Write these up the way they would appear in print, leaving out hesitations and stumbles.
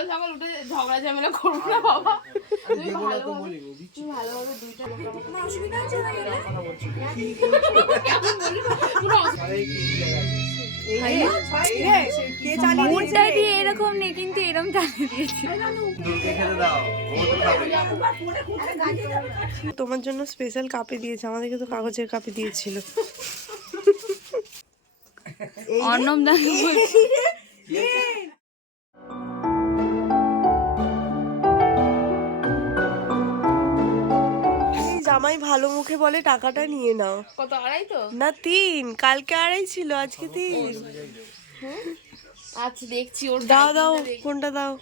সকাল সকাল উঠে ঝগড়া ঝামেলা করবো না বাবা। তুমি ভালোভাবে দুইটা অসুবিধা হচ্ছে মনটা দিয়ে এরকম নেই, কিন্তু এরকম চালিয়ে দিয়েছি। তোমার জন্য স্পেশাল কাপে দিয়েছে, আমাদেরকে তো কাগজের কাপে দিয়েছিল। অর্ণব দা জামাই ভালো মুখে বলে টাকাটা নিয়ে নাও। কত? 2.5 তো না 3, কালকে 2.5 ছিল, আজকে 3। আচ্ছা দেখছি ওর দাও দাও ফোনটা দাও।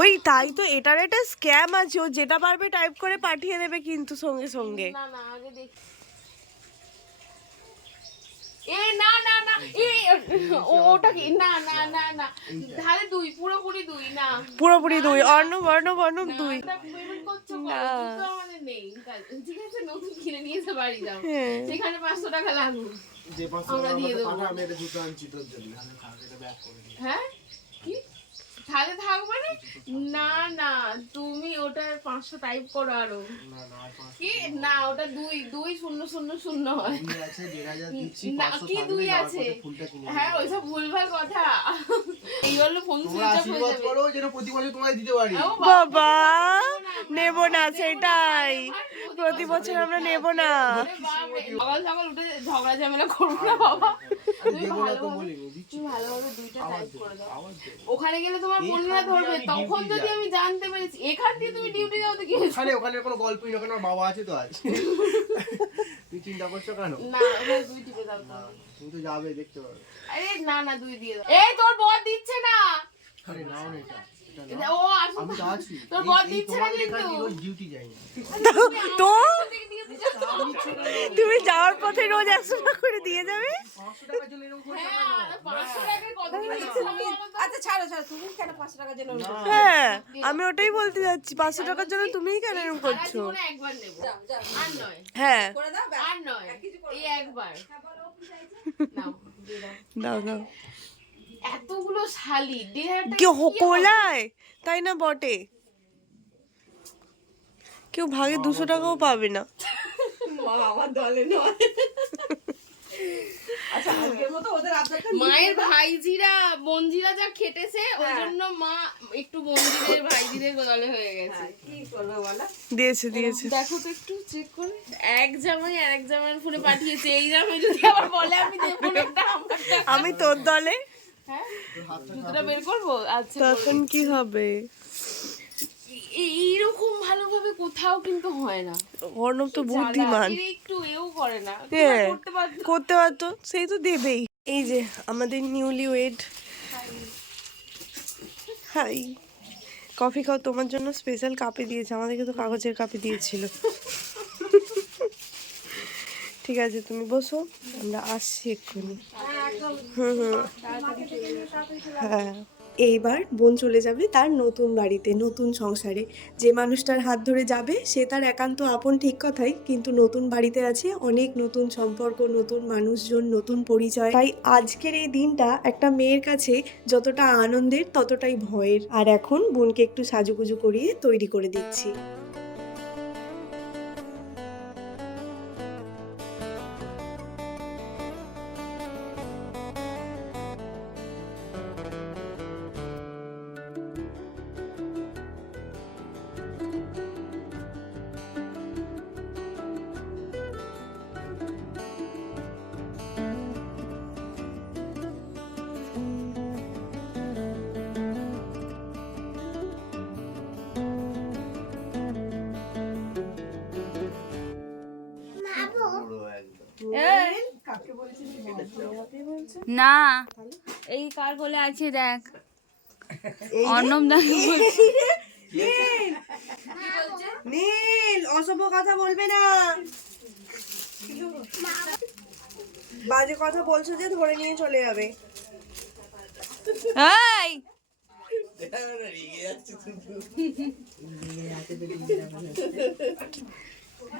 ওই তাই তো, এটার একটা স্ক্যাম আছে, ও যেটা পারবে টাইপ করে পাঠিয়ে দেবে কিন্তু সঙ্গে সঙ্গে। না না আগে দেখ। এই না না না এই ওটা কি? না না না না তাহলে 2 পুরোপুরি 2 না পুরোপুরি 2। অর্ণব 2। পেমেন্ট করছো তো আমাদের নেই। ঠিক আছে, নতুন কিনে নিয়ে এসে বাড়ি দাও, সেখানে 500 টাকা লাগবে। যে 500 টাকা পাঠা, আমি এটা জুতো আনছি তোর জন্য। এটা ব্যাক করে দিই। হ্যাঁ কি তাহলে থাকবে না? না না তুমি ওটা 500 টাইপ করো আরো। না না আর 500 কি না ওটা 2 হয়। দুই আছে 1500 দিচ্ছি, না 500 কি থাকবে, 2 যাওয়ার আছে? পথে ফুলটা কিনে হ্যাঁ ওইসব ভুলভাল কথা। এই হলো ফোন তোমরা সুইচ অফ হয়ে আশীর্বাদ যাবে। করো যেন প্রতি বছর তোমায় দিতে পারি। ও বাবা নেব না, সেটাই প্রতি বছর আমরা নেব না। আরে বাপ রে, সকাল সকাল উঠে ঝগড়া ঝামেলা করবো না বাবা। আমি দেবো না তো বলিনি, দিচ্ছি। তুমি ভালোভাবে 2টা টাইপ করে দাও। আওয়াজ দে। ওখানে গেলে তোমার বন্যা ধরবে, তখন যদি আমি জানতে পেরেছি। এখান দিয়ে তুমি ডিউটি যাও তো কি হয়েছে? ওখানে কোনো গল্পই না, ওখানে আমার বাবা আছে তো আছে। তুই চিন্তা করছো কেন? না ওখানে 2 টিপে দাও তো। তুমি তো যাবে, দেখতে পাবে। আরে না না 2 দিয়ে দাও। এই তোর বর দিচ্ছে না। আরে নাও না এটা। ও আসো আমি তো আছি। তোর বর দিচ্ছে না কিন্তু। ডিউটি যাই না। তো তুমি যাওয়ার পথে রোজ 100 টাকা করে দিয়ে যাবে। 500 টাকার জন্য এরকম করছো কেন? হ্যাঁ 500 টাকায় কত কি দিচ্ছে? আচ্ছা ছাড়ো ছাড়ো, তুমি কেন 500 টাকার জন্য হ্যাঁ আমি ওটাই বলতে যাচ্ছি, 500 টাকার জন্য তুমিই কেন এরকম সারা করছো? জীবনে একবার নেব, আর নয়। হ্যাঁ করে দাও? আর নয়, এই একবার নাও, দিয়ে দাও। দাও দাও। এতগুলো শালি 1500 টাকা কেউ কোলায় তাই না বটে, কেউ ভাগে 200 টাকাও পাবে না। মা আমার দলে নয়। আচ্ছা আজকের মতো ওদের আবদারটা মায়ের ভাইজিরা বোনজিরা যা খেটেছে ওই জন্য মা একটু বোনজিদের ভাইজিদের দলে হয়ে গেছে। কি করবে বলো? দিয়েছে দিয়েছে। দেখো তো একটু চেক করে, এক জামাই আর এক জামাইয়ের ফোনে পাঠিয়েছে। এই জামাই যদি আবার বলে আমি দেবো না, এটা আমার টাকা। আমি তোর দলে, হ্যাঁ জুতোটা বের করবো। আচ্ছা তখন কি হবে? এইরকম ভালোভাবে কোথাও কিন্তু হয় না। অর্ণব তো বুদ্ধিমান, এরা একটু এও করে না, হ্যাঁ করতে পারতো। করতে পারতো, সেই তো দেবেই। এই যে আমাদের নিউলি ওয়েড। হাই, কফি খাও, তোমার জন্য স্পেশাল কাপে দিয়েছে, আমাদেরকে তো কাগজের কাপে দিয়েছিল। ঠিক আছে তুমি বসো, আমরা আসছি এক্ষুনি। হ্যাঁ এইবার বোন চলে যাবে তার নতুন বাড়িতে, নতুন সংসারে। যে মানুষটার হাত ধরে যাবে সে তার একান্ত আপন, ঠিক কথাই, কিন্তু নতুন বাড়িতে আছে অনেক নতুন সম্পর্ক, নতুন মানুষজন, নতুন পরিচয়। তাই আজকের এই দিনটা একটা মেয়ের কাছে যতটা আনন্দের ততটাই ভয়ের। আর এখন বোনকে একটু সাজুগুজু করিয়ে তৈরি করে দিচ্ছি। না এই কার কোলে আছে দেখ, অর্ণব দা নীল অসভ্য কথা বলবে না, বাজে কথা বলছো যে ধরে নিয়ে চলে যাবে। এই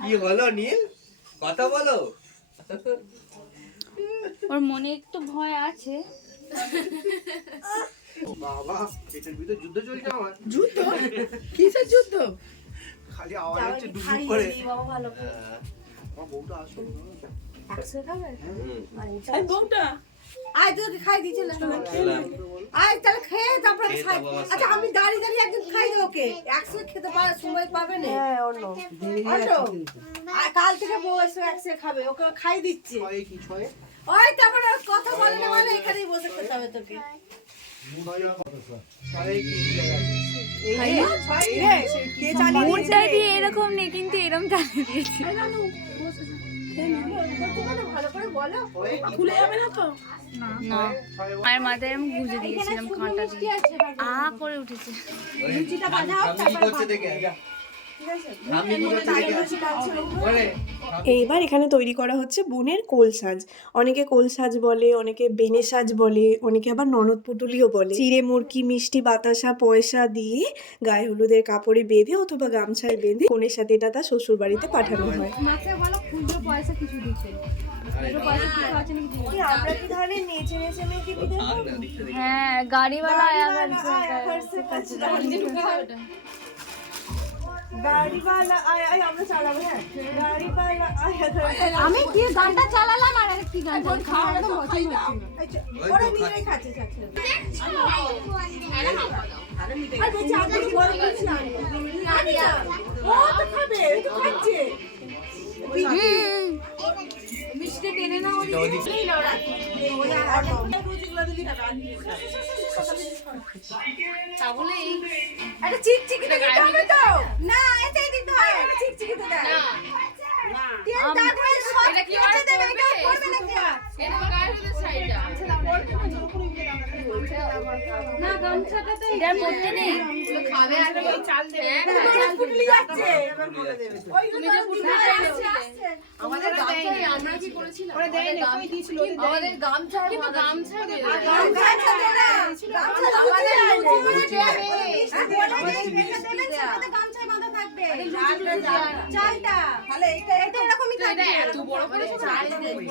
কি হলো নীল, কথা বলো। ওর মনে একটু ভয় আছে। বাবা পেটের ভিতর যুদ্ধ চলছে আমার। যুদ্ধ কিসের যুদ্ধ? খালি আওয়াজ হচ্ছে ডুবডুব করে। আমার বউটা আসুন। এই বউটা আয় তোকে খাই দিয়েছে না আয় তাহলে খেয়ে তারপরে খাই। আচ্ছা আমি দাঁড়িয়ে দাঁড়িয়ে একদিন খাই দেবো ওকে একসাথে খেতে পারার সময় পাবে না। হ্যাঁ অন্য আর কাল থেকে বউ এসে একসাথে খাবে ওকে খাই দিচ্ছে। ছয়ে কি ছয়ে? ওই তারপরে আর কথা বলে না মানে এখানেই বসে খেতে হবে তোকে। ছয়ে কি? কে চালিয়ে মনটা দিয়ে এরকম নেই কিন্তু এরম চালিয়ে দিয়েছে। ভালো করে বলো খুলে যাবে না তো? না আর মাথায় আমি গুঁজে দিয়েছিলাম কাঁটা দিয়ে আ করে উঠেছে। লুচিটা বাজাও এইবার এখানে তৈরি করা হচ্ছে বোনের কোল সাজ। অনেকে কোল সাজ বলে, অনেকে বেনে সাজ বলে, অনেকে আবার ননদ পুটুলিও বলে। চিড়ে মুরকি মিষ্টি বাতাসা পয়সা দিয়ে গায়ে হলুদের কাপড়ে বেঁধে অথবা গামছায় বেঁধে কনের সাথে এটা তার শ্বশুর বাড়িতে পাঠানো হয়। আমরা কি তাহলে নেচে নেচে মেয়েকে বিদায় করবো? হ্যাঁ গাড়িওয়ালা আয়া গাড়িওয়ালা আয় আয় আমরা চালাবো। হ্যাঁ গাড়িওয়ালা আয় আয়। আমি কি গানটা চালালাম আর কি গান খাওয়া তো মজাই হচ্ছে না। ওরা নিজেরাই খাচ্ছে খাচ্ছে। আর বেঁচে আগে বড় কিছু না। ও তো খাবে ও তো খাচ্ছে। মিষ্টি টেনে না ওদিকে একটা চিকচিকিতে দিতে হবে তো না এটাই দিতে হয় একটা চিকচিকিতে দেয় এটা কি আর দেবে এটা করবে না কি এটা গায়ে হলুদের শাড়িটা না গামছাটা তো এটার মধ্যে নেই। ওগুলো খাবে আর ওই চাল দেবে চাল ফুটলি যাচ্ছে ওই তুমি যে পুটলি চাইলে আমাদের গামছা আমরা কি করেছিলাম ওরা দেয় না কই দিয়েছিল আমাদের গামছা কিন্তু গামছা দেয় গামছা দে না গামছা আমাদের লুচি দেবে গামছায় বাঁধা থাকবে চালটা তাহলে এটা এরকমই থাকবে এত বড় করে চাল দেবে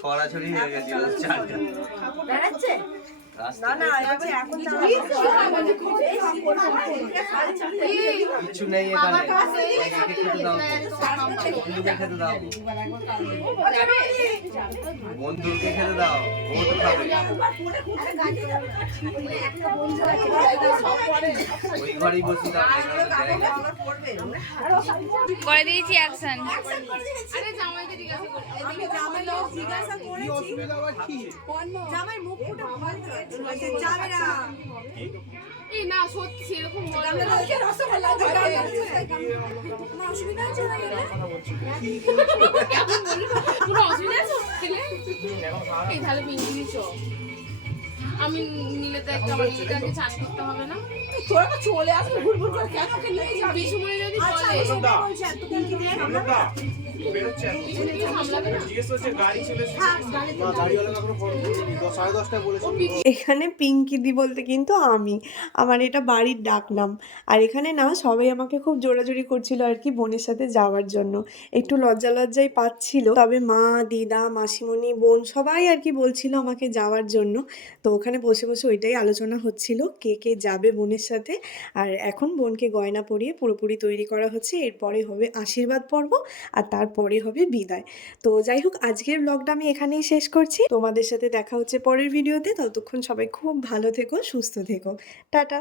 ছড়াছড়ি হয়ে গেছিল চালটা বেড়াচ্ছে না না এবার এখন কিছু নেই এখানে খেতে দাও বন্ধুকে খেতে দাও বন্ধুকে খেতে দাও ও তো খাবে ওই ঘরেই বসে দাও করে দিয়েছি অ্যাকশন। আরে জামাইকে জিজ্ঞাসা করি আমি জামাইকে জিজ্ঞাসা করেছি জামাই মুখ ফুটে ভয় পেয়েছে যাবে না এই না সত্যি সেরকম বলে আমরা কালকে রসগোল্লা খাবো কোনো অসুবিধা আছে না পুরো অসুবিধা আছে খেলে এই তাহলে পিঙ্কি চো আমি নিলে তো একটা আমার নিলেটাকে চাট করতে হবে না তোরা তো চলে আসবে ঘুরঘুর করে কেন ওকে নিয়ে যাবি বিশুমণি যদি আচ্ছা বলে আমি সেটা বলছি এত পিঙ্কি দিয়ে বিশুমণি কি সামলাবে না না গাড়িওয়ালাকে এখনো ফোন করিনি। 10:30 বলেছিল। এখানে পিঙ্কি দি বলতে কিন্তু আমি, আমার এটা বাড়ির ডাক নাম। আর এখানে না সবাই আমাকে খুব জোরাজুরি করছিল আর কি বোনের সাথে যাওয়ার জন্য। একটু লজ্জা লজ্জাই পাচ্ছিল, তবে মা দিদা মাসিমণি বোন সবাই আর কি বলছিল আমাকে যাওয়ার জন্য। তো ওখানে বসে বসে ওইটাই আলোচনা হচ্ছিল কে কে যাবে বোনের সাথে। আর এখন বোনকে গয়না পরিয়ে পুরোপুরি তৈরি করা হচ্ছে। এরপরে হবে আশীর্বাদ পর্ব আর তারপরে হবে বিদায়। তো যাই হোক আজকের ব্লগটা আমি এখানেই শেষ করছি। তোমাদের সাথে দেখা হচ্ছে পরের ভিডিওতে। ততক্ষণ সবাই খুব ভালো থেকো, সুস্থ থেকো, টাটা।